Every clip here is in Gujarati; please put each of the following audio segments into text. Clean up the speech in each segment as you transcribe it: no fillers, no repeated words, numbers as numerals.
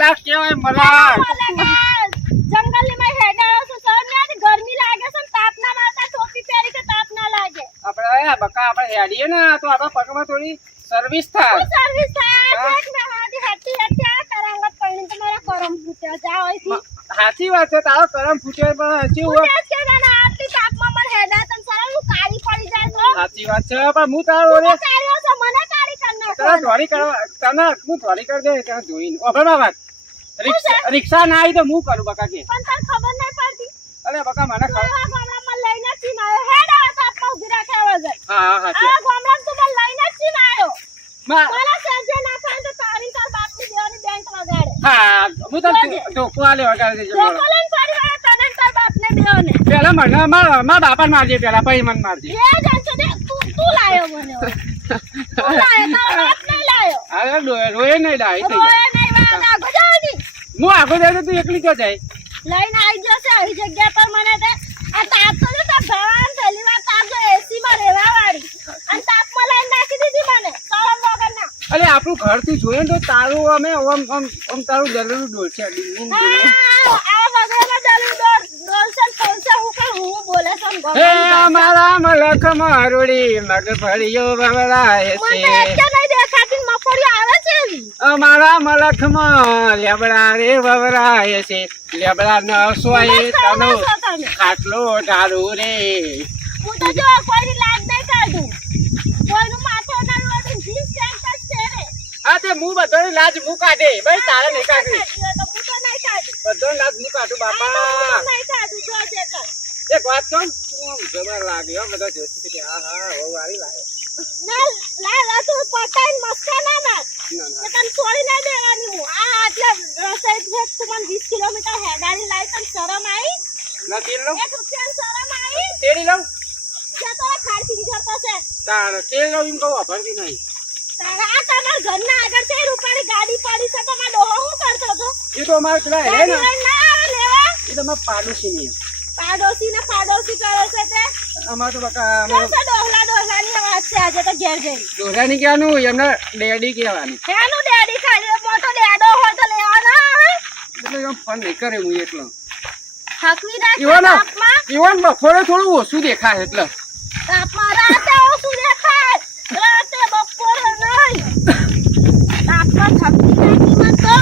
મલાક કેવાય મલાક. જંગલની માં હેડાયો છું સર ને આજે ગરમી લાગે છે ને તાપ ના મારતા ટોપી પહેરી કે તાપ ના લાગે. આપણે બકા આપણે હેડીએ ને તો આપણા પગમાં થોડી સર્વિસ થાય. શું સર્વિસ થાય દેખ મે હાથી હેટી હેટી આ તરંગત પડીને તમારા કરમ ફૂટ્યા જાવ અહીંથી. સાચી વાત છે તારો કરમ ફૂટે પણ સાચી વાત. ફૂટ્યા છે ના આટલી તાપમાં મને હેડા તને સર હું કાળી પડી જાય તો. સાચી વાત છે પણ હું તારો રે કાળ્યો છે મને કાળી કર નાખો. તને થોડી કરવા તને હું થોડી કરી દે તને જોઈને ઓભળવા વાત. રિક્ષા ના આવી તો હું કરું બકા કે. પણ તને ખબર નહીં પડતી. અરે બકા મને ખબર. આ ગામડામાં લઈને સીમાયો હેડા તાપમાં ઉભી રાખ્યા વગર. હા હા આ ગામડામાં તું મને લઈને સીમાયો. માં મને સજે ના થાય તો તારી તાર બાપની દેવાની બેંક વગાડે. હા હું તને ધોકો આલે વગાડી દેજો. ધોકો લઈને ફરી વળે તને તાર બાપને દેવને. પેલા મને મારા બાપાને મારજે પેલા પછી મને મારજે. એ જાણશો દે તું લાયો મને. તું લાયો તારો બાપ નહીં લાયો. અરે રોય નહીં લાય રોય નહીં વાળા ગજાજી. હું આગો જાય તું એકલી ક્યાં જાય. લઈને આવી જશે આવી જગ્યા પર મને તે આ તાપ તો જો તાર ભગવાન પહેલી વાર તાપ જો એસી માં રહેવા વાળી અને તાપમાં લઈને નાખી દીધી મને સરમ વગર ના. અરે આપણું ઘર થી જોઈએ તો તારું અમે આમ તારું દલરું ડોલ છે. આ વગરમાં ચાલુ ડોલસન ફોલસે હું કઈ હું બોલે સમ ગો. હે અમારા મલક મારુડી મગફળીઓ વવરાય મને છે. એટલે નહીં દેખાતી મફળીઓ આવે છે એવી. અમારા મલક માં લેબડા રે વવરાય છે. લેબડા ન સોય તનો ખાટલો ઢાળું રે. હું તો જો કોઈની લાજ નહીં કાઢું. કોઈનું માથું ના લોટું જીન્સ પેન્ટ જ છે રે. હા તે હું બધાની લાજ હું કાઢે ભાઈ તારે નહીં કાઢવી. તો હું તો નહીં કાઢું. બધાની લાજ હું કાઢું આ તો બાપા. હું તો નહીં કાઢું જો જે કર. એક વાત કહું જબર લાગે હો બધા જોતી કે હા હા બહુ સારી લાગે. ના લા તું પટાઈને મસ્કા ના નાખ. ના ના કે તને છોડી નહીં દેવાની હું. આ આટલા રસોઈ છે તું મને 20 કિલોમીટર હેડાડી લાવી તને શરમ આવી? ના તેલ લઉં 1 રૂપિયાની શરમ આવી? તેડી લઉં જ્યાં તો ખાડતી જતો છે. તાર તેલ લઉં એમ કહું વાપરતી નહીં. તારા આ તમારા ઘરના આગળ છે રૂપાળી ગાડી પડી છે તો મારો ડોહો શું કરતો હતો? એ તો અમારે પેલા હે ગાડી ને લઈને ના આવે લેવા. એ તો અમારે પાડોશી નહીં. પાડોશી ને પાડોશી કરે છે તે. અમારે તો બકા અમે કેમ ડોહલાની વાત છે આજે તો ઘેર જઈ. દોરાની કહેવાનું એમને ડેડી કહેવાની. એનું ડેડી ખાલી મોટો ડેડો હોય તો લેવાનો આવે. એટલે એમ ફોન નહીં કરે હું એટલો. થકવી નાખ ઈવન તાપમાં. ઈવન બપોરે થોડું ઓછું દેખાય એટલે. તાપમાં રાતે ઓછું દેખાય. રાતે બપોરે નહીં. તાપમાં થકવી નાખી મત તો.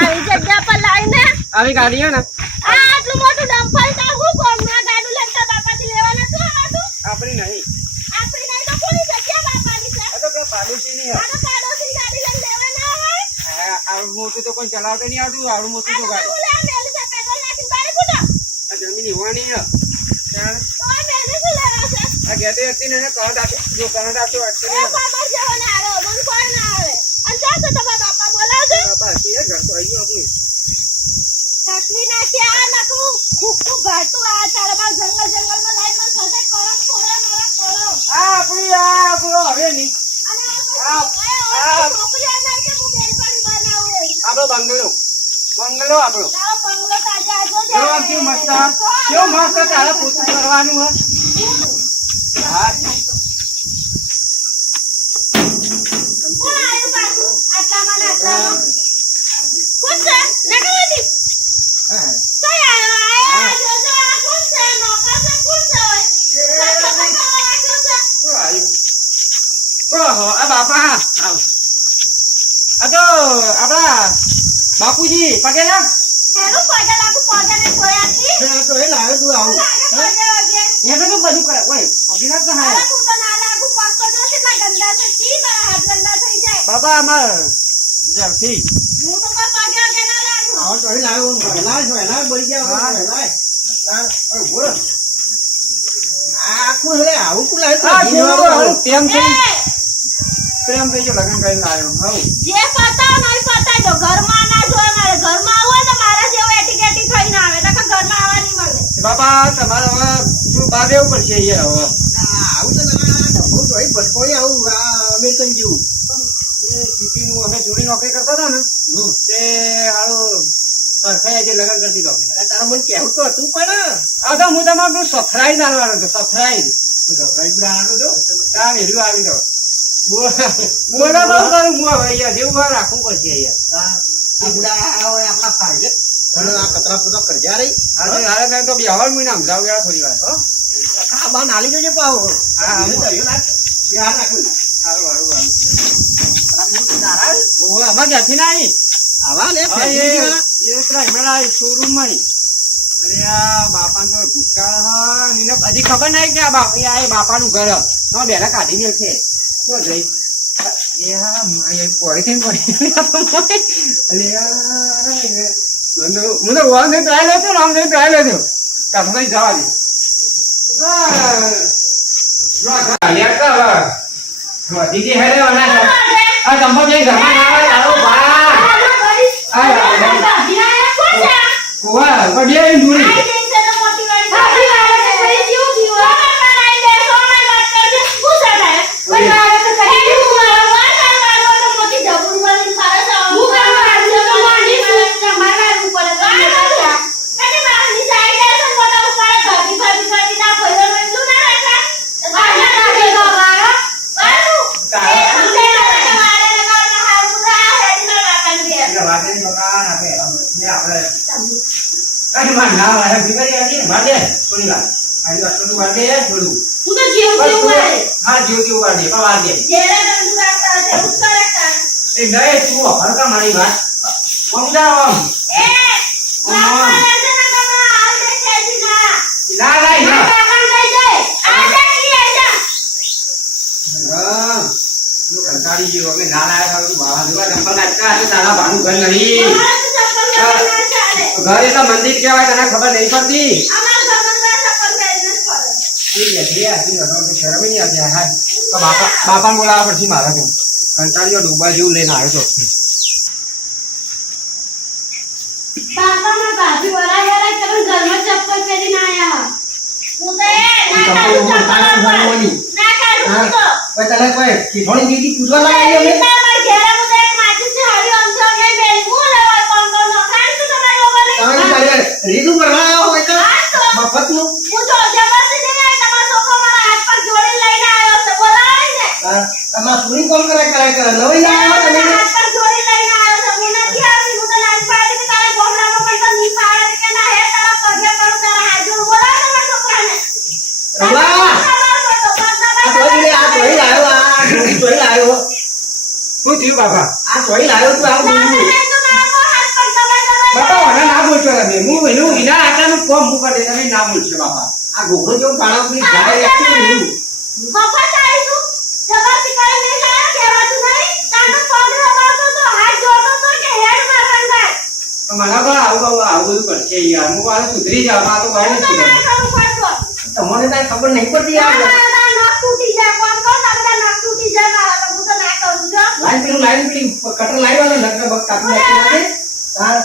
આવી જગ્યા પર લાવીને આવી ગાડી હે ને આ આટલું મોટું ડમ્પર તાર હું કોમના ગાડું લઈને તાર બાપાથી લેવાના છો આટલું? આપણી નહીં. આપણી નહીં તો કોની જગ્યા બાપાની છે? આ તો પેલા પાડોશી નહીં. આ તો પાડોશી ગાડી લઈને લેવાના હોય. હા આવું મોટું તો કોઈ ચલાવતા નહીં આવતું. આવડું મોટું આ તો તો ગાડી હું લેવા મેલી છે પેટ્રોલ નાખીને બારી ફૂટો. આ જમીન ઈવાની હે. ત્યાં તો આ મેલી શું લેવા છે? આ ગેતે હતી ને એને કરંટ આપે જો કરંટ આપતો અટકે એ નહીં. બાબા જેવો ના આવે મને કોઈ ના આવે. અને ચાલ તો તમારા બાપા બોલાવજો. બાપા હસી હે, ઘર તો આવી ગયું આપણું. થકવી નાખી આ નાખું ખૂબ ખૂબ ઘાટું આ તારા બાપ જંગલ જંગલમાં લાઈન મને થશે કરમ ફોડે મારા કરમ. આ આપણો હવે નહીં. અને આ છોકરી આ નહીં કે હું બેલપાડી બનાવું એ. આપણો બંગલો આપણો તારો બંગલો તાજા આજો છે. કેવો કેવું મસ્ત કેવું મસ્ત તારે પોતું કરવાનું હે. હા કોણ આવ્યું પાછું? આટલામાં ને આટલામાં. કોણ છે? નકળેલી. હા. કઈ આવ્યો? આયા જોજો આ કોણ છે? નોકર છે કોણ છે ઓય? સાફ સફાઈ કરવા વાગ્યો છે. શું આવ્યું? ઓહો આ બાપા આવ. આ તો આપણા બાપુજી પગે લાગ. હેરું પગે લાગુ પગે ને ખોયાથી. તો એ લાવે તું આવું. લાગે પગે વાગે. એ તો બધું કરે ઓય પગે લાગ તો અરે હા. હું તો ના લાગુ પગ તો જો કેટલા ગંદા છે. છી મારા હાથ ગંદા થઈ જાય. બાપા અમાર જલ્દી હું તો કોઈ પગે વાગે ના લાગુ. આવો તો એ લાવે વહેલા બળી ગયા વહેલા. ઓય બોલ આખું લે આવું કુ લાવે પ્રેમ થઈ એ, પ્રેમ થઈ ગયો લગન કરીને લાવ્યો હવ. જે પતાવ નહીં પતાજો. ઘરમાં ના જોય મારે. ઘરમાં આવું હોય તો મારા જેવો એટી કેટી થઈને આવે. નકર ઘરમાં આવવા નહીં મળે. બાપા તમારે હવે શું બા દેવું પડશે યાર હવે. આવું તો બહુ જોઈ ભટકોઈ આવું અમે તો જેવું સિટીનું અમે જોડી નોકરી કરતા હતા ને તે હારું હરખાઈ જે લગન કરતી હતો. તારા મને કહેવું તો હતું પણ આ તો હું તમારું સરપ્રાઈઝ આલવાનો હતો. સરપ્રાઈઝ બનાવવાનો હતો. ત્યાં વેલ્યુ આવી ગયો. બોલો બહુ કરું હું હવે અહીંયા જેવું વાર રાખવું પડશે અહીંયા. આ બુડા હોય આપણા ફાળે અને આ કચરા પોતા કરજા રહી હારે મેં તો બેહવાલ મહિના સમજાવ ગયા થોડી વાર હો આ બા નાલી જોજે પાવ હા હા યાર રાખું સારું સારું સારું આ મોટું દારા ઓહો આમાં ક્યાંથી ના આવી આવા લે એ પેલા હમણાં શોરૂમ માં અરે આ બાપા તો ભૂતકાળ હા એને હજી ખબર નહીં કે આ બાપાનું ઘર નો બેલા કાઢી ગયો છે શું જઈ એ હા મારી પોળી થઈને પડી હું તો વાંધો ટ્રાયલ હતો રામ ટ્રાયલ હતો કાઢવાઈ જવા દે દીદી હેડે આ તંબો જઈ ઘરમાં ના આવે આવો બા બે દૂરી મારી વાત સમજાવો કંટાળી ગયો હવે ના લાયા તારા ભાનું ઘર નહીં ઘર એટલે મંદિર કહેવાય તને ખબર નહીં પડતી બાપા બોલાવા પછી મારા તો કંટાળીઓ ડૂબા જેવું લઈને આવ્યો તો બાપામાં ભાભી વરાય તમે ઘરમાં ચપ્પલ પહેરીને આયા હું તો ના કાઢું તો તને કોઈ ખીઠોણી દીદી પૂછવા લાગ્યા અમે મારા ઘરે હું તો એક માચીસ ની હળી અંસો કે બેલ હું લેવા કોણ કોણ નો ખાણ તો તમારે લોકોને રીતું કરવા આવ્યો હોય તો મફતનું હું તો જબરદસ્તી નહીં તમારો છોકરો મારા હાથ પર જોડી લઈને આવ્યો છે બોલાય ને તમાર સુની કોણ કરે નવી ના આવ્યો તમે હાથ પર જોડી લઈને આવ્યો છે હું નથી આવી હું તો લાઈન પાડી કે તારે ગોમડામાં પણ તો ની પાડે કે ના હે તારા પગે પર તારા હાથ જોડ બોલાય તમારા છોકરાને રમા શું થયું બાપા બાપા મને ના બોલશો તમે હું એનું એના આટાનું કોમ મૂકા દે તમે ના બોલશો બાપા આ ઘોઘરો જેવું પાડો ગાય મફત આવીશું જબરદસ્તી કરી નહીં લાયા કહેવાતું નહીં તાનો પગ રમાતો તો હાથ જોડતો તો કે હેડ મારવાનું થાય મારા પણ આવું બધું કરશે યાર હું પાછું સુધરી જાવ આ તો બહાર હું તો નથી ના કરું પડતો તમને કઈ ખબર નહીં પડતી યાર ના નખ તૂટી જાય કોણ કોણ બધા નખ તૂટી જાય મારા તો હું તો ના કરું જો લાઈન પેલી કટર લાવ્યો ને નકર બક કાપી નાખી તાર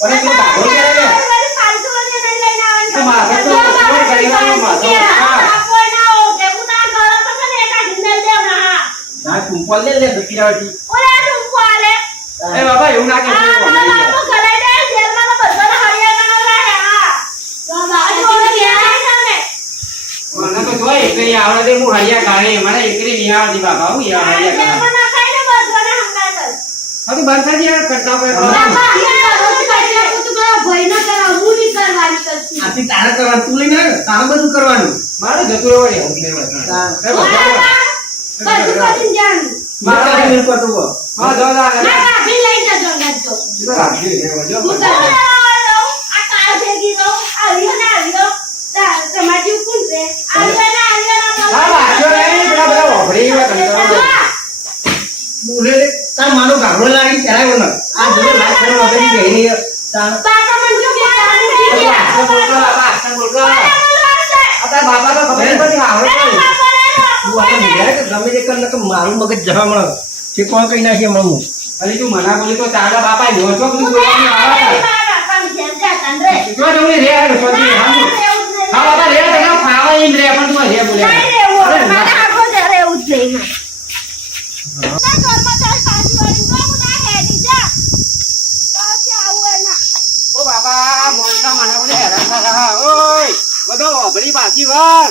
પણ પેલો ગાઢો કરે ને ફાલતુ વજે નહીં લઈને આવવાનું મારે તો કોઈ ગરીબનો માથો કોઈ ના હો કે હું ના ગળા પર છે ને એકા ઢીંડલ દેવ ના ના તુંપલ લે દકીરાવટી ઓલા ઢુંકો આલે એ બાપા એવું ના કરશો આ બાબો ઘરે દે જેલમાં તો બધાને હરિયાણાનો રહે હા બાબા જોડે ગયા છે મને તો જોઈ એકરી આવડે તે હું હરિયા કાઢે મને એકરી નહીં આવડતી બાપા હું યાર હરિયા કાઢે જેલમાં ના ખાઈને બધાને હંકાર કર હા તો બંધ થઈ યાર કરતા હોય આથી તારે કરવાનું તું લઈને આવ્યો તારે બધું કરવાનું મારે જતું રહેવું મારા મિલ કરતો હો હા જો આ ઘોઘરો તાર મારો ગાભડો લાગી ત્યારે બોલ આ જોડે લાઈટ કરવા વગર ગઈ તાર બાપા તો ખબર પડી આવડે તું આ મિલાય કે ગમે તે કર કે મારું મગજ જવા મળે તે કોણ કઈ નાખે મળું અલી તું મના બોલી તો તારા બાપા નોચો બધું બોલવાનું આવડે જો તમે રે આ સોજી હા બાપા રે તને ફાવા ઈમ રે પણ તું રે બોલ્યા ઓ બાપા મોનતા મને બોલે હેરાન થા ઓય બધો ઓભરી પાછી વાર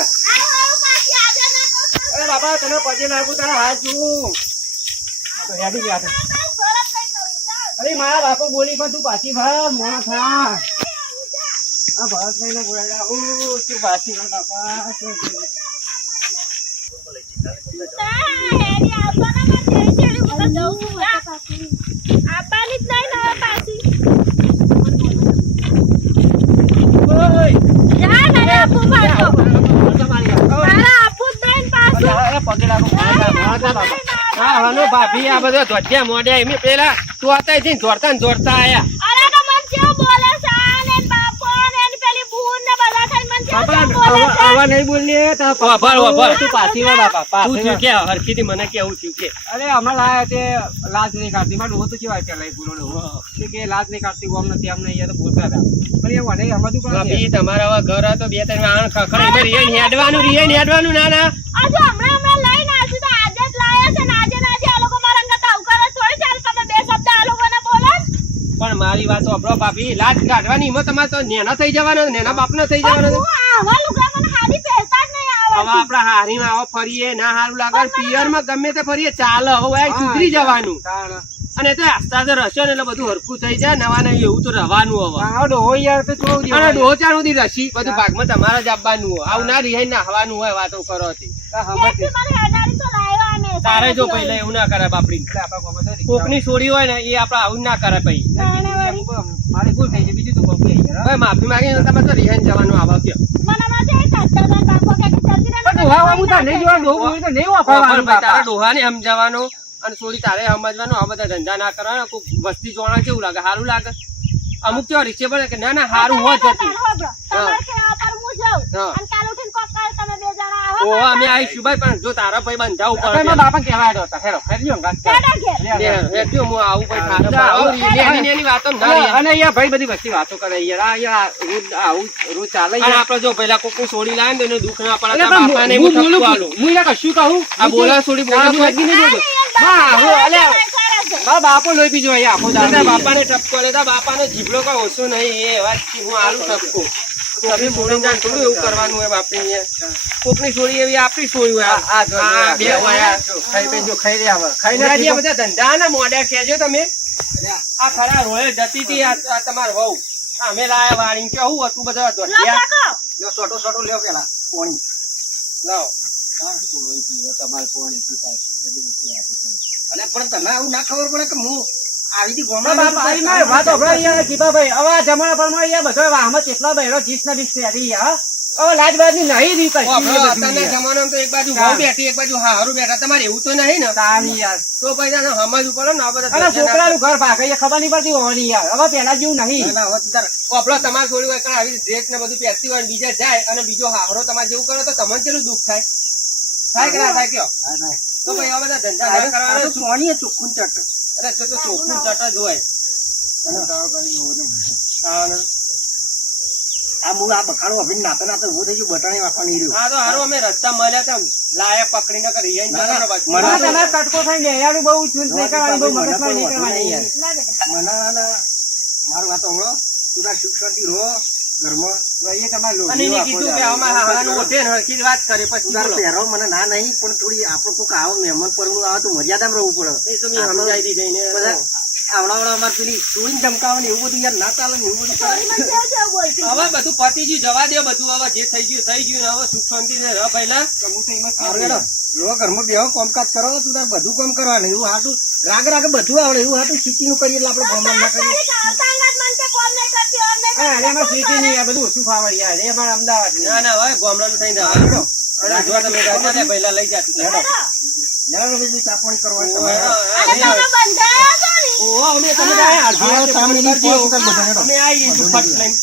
એ બાપા તને પછી લાગુ તારા હાથ જોઉં તો હેડી ગયા અરે મારા બાપુ બોલી પણ તું પાછી ભાવ મોણા થા આ ભરતભાઈ ને બોલાવ્યા ઓ તું પાછી ભાવ બાપા શું થયું? હેરી આવવાના માં તેરી ચેડી મને જવું છું આપવાની જ નહીં ને પાછી ઓય જા ને આપુ પાછો તમારી મારા આપુ જ નહીં પાછું અરે પગે લાગો મોણા થા બાપા હા હલો ભાભી આ બધો ધોતિયા મોડ્યા એમ પેલા તું આતા જઈને જોડતા આયા અરે તો મન કેવું બોલે છે ને બાપો ને એની પેલી બૂન ને બધા થઈને મન કેવું બોલે છે આવા નહીં બોલીએ તો વભાર. તું પાછી વા બાપા શું પાછી થયું વા. કે હરખીથી મને કેવું થયું કે અરે હમણાં લાયા તે લાજ નહીં કાઢતી મારે ડોહો તો કેવાય કે લઈ પૂરો ડોહો કે લાજ નહીં કાઢતી ઓમ નથી આમ નહીં તો બોલતા હતા પણ એ મને સમજવું પડે ભાભી તમારા આવા ઘર હતો બે ત્રણ આણ ખખડ એને રિયન હેડવાનું ના ના આજે હમણાં લઈને આવ્યું તો આજે જ લાયા છે ને આજે આ લોકો મારા અંગત આવું કરે થોડી ચાલ તમે બે શબ્દ આ લોકોને બોલો જ. પણ મારી વાત સાંભળો ભાભી લાજ કાઢવાની હિંમત તમારે તો નેના થઈ જવાનો નેના બાપનો થઈ જવાનો હું આવા લુગડા મને હારી પહેરતા જ નહીં આવે હવે આપડા હારીમાં આવો ફરીએ ના હારું લાગે પિયરમાં ગમે તે ફરીએ ચાલે હવે આ સુધરી જવાનું અને તો આસ્તા તો રસ્યો ને એટલે બધું હરખું થઈ જાય નવા નવી એવું તો રહેવાનું હવે ડોહો યાર તો ચોવ અને ડોહો ચાર સુધી રસી બધું ભાગમાં તમારે જ આપવાનું હોય આવું ના રિહાઈ ના હવાનું હોય વાતો કરો થી તેથી મને હેડારી તો લાવ્યો આને તારે જો પહેલા એવું ના કરે બાપડી કોકની છોડી હોય ને એ આપડે આવું ના કરે પછી મારી ભૂલ થઈ છે બીજું તો કોક નહીં હવે માફી માંગી તમે તો રિહાઈ જવાનું આવો કયો મને માથે એક હત્તર બાપો કે જલ્દી ને ડોહા વાળું તો નહીં જોવાનું ડોહો બોલી તો નહીં વાપરવાનું તારા ડોહાને સમજાવવાનો અને છોડી તારે સમજવાનું આ બધા ધંધા ના કરવાના કોઈ વસ્તી જોણા કેવું લાગે સારું લાગે અમુક તો રીચે પડે કે ના ના સારું હોત જતી તમારે કેવા પર હું જાઉં હા. અને કાલ ઉઠીને કોક કર તમે બે જણા આવો ઓ અમે આવીશું ભાઈ પણ જો તારા ભાઈ બંધાવું મારા પડે બાપા કેવા હતા હેરો હેરિયો ગાત કેડા ઘેર હેઠ્યો હું આવું ભાઈ હા, તારા એની વાતો ના રે. અને યાર ભાઈ બધી વસ્તી વાતો કરે યાર આ રોજ આવું રોજ ચાલે અને આપડે જો પેલા કોક છોડી લાવે ને તો એનું દુઃખ ના પડે અરે તારા પણ બાપાને હું એવું બોલું ઠપકો આલું. હું યાર કશું કહું આ બોલા છોડી બોલા હું લગી નહીં બોલું. હા, હું અલ્યા મારા બાપો લોહી પીજો અહીંયા આખો દાડો. તારા બાપાને ઠપકો લે તારા બાપાનો જીભડો કઈ ઓછો નહીં એ વાત હું આલું ઠપકો કોકની છોડીને જાય થોડું એવું કરવાનું હોય બાપની કોકની છોડી એવી આપણી છોડી હોય આ જો, આ બે હોય આ. ખાઈ બેજો ખાઈ રહ્યા હવે ખાઈને ખાઈને આ બધા ધંધા ના મોઢા કહેજો તમે આ ખરા રોયલ જતી હતી આ તમાર વહુ અમે લાયા વાળી કેવું હતું બધા ધોતિયા લ્યો, સોટો સોટો લ્યો પેલા પોણી લાવો તમારે પોણી પીતા છે બધી વસ્તી વાતો કરે. અને પણ તમે આવું ના ખબર પડે કે હું આવી હતી ના બાપા, આવી મારી વાત સાંભળો યાર કીપાભાઈ. હવે આ જમાના પ્રમાણે યાર બધો વાહમાં કેટલો બહેરો જીસ ના બીસ પહેરી યાર. હવે લાજબાજની નહીં રી કશી આપણો બધું અત્યારના યાર. જમાનામાં તો એક બાજુ હા. વહુ બેઠી એક બાજુ હારું બેઠા તમારે એવું તો નહીં ને તાણી યાર. તો પછી તારે સમજવું પડે ને આ બધા અને ધંધા ના છોકરાનું ઘર ભાગે એ ખબર નહીં પડતી હોવાની યાર. હવે પેલા જેવું નહીં. ના હવે તું તાર કોપડો તમારે છોડ્યું હોય કારણ આવી ડ્રેસ ને બધું પહેરતી હોય ને બીજા જાય અને બીજો હારો તમારે જેવું કરો તો તમને કેટલું દુઃખ થાય થાય કે ના થાય કયો હા, ના. તો ભાઈ આ બધા ધંધા આ ના તો કરવાના પોણી એ ચોખ્ખું ચટ અરે તો ચોખ્ખું ચટ જ હોય અને આ હું આ બખાડો અભિન નાતા નાતા ઉભો થઈ ગયો બટાણી વાપવાની રહ્યો હા તો હારું અમે રસ્તા મળ્યા હતા લાયા પકડીને કરી ના, ના. હવે મને તમારે કટકો થઈને નેહાળી બહુ ચૂંટ નહીં કરવાની, બહુ મગજમારી નહીં કરવાની યાર. ના બેટા મને મારું વાત સાંભળો તું તાર સુખ શાંતિ રહો ઘરમાં ભાઈ, એ તમારે લોભી અને એને આપો કીધું કે દારૂ. આમાં હારાનું ઓઢે ને હરખી જ વાત કરે પછી તું તાર બોલો. પહેરો મને ના નહીં પણ થોડી આપણો કોઈક આવો મહેમાન પરનું આવે તો મર્યાદામાં રહેવું પડે એ તો મેં સમજાઈ દીધી ને બધા આવડા અમારે પેલી ચોરીને ધમકાવે ને એવું બધું યાર ના ચાલે ને એવું બધું કરે. થોડી મને કેવું કેવું બોલતી હવે બધું પતી ગયું જવા દે બધું હવે જે થઈ ગયું ને હવે સુખ શાંતિ ને રહ પહેલા હું તો એમ જ કહું હારું હેડો. રહો ઘરમાં બેહો કામકાજ કરો તું તાર બધું કામ કરવાનું એવું હાટું રાગ બધું આવડે એવું હાટું સિટીનું કરીએ એટલે આપણે ગામમાં ના કરીએ તારી કાંગાત મન કે કોમ નહીં કરતી ઓમ નહીં અરે એમાં સિટી નહીં, આ બધું ઓછું ફાવડ યાર. એ અમારે અમદાવાદ નહીં. ના ના હવે ગામડાનું થઈ જવાનું અને જો તમે ગામડા ને પહેલા લઈ જાતી લેવાનું બીજું ચાપણી કરવાની ઓહો, તમારે. અને તમે બંધાયા છો ને ઓહો, અમે તમે તો આયા અડધી હા, રાતે તમે ફોન કરજો. બધા હેડો. અમે આવીએ ફટ લઈને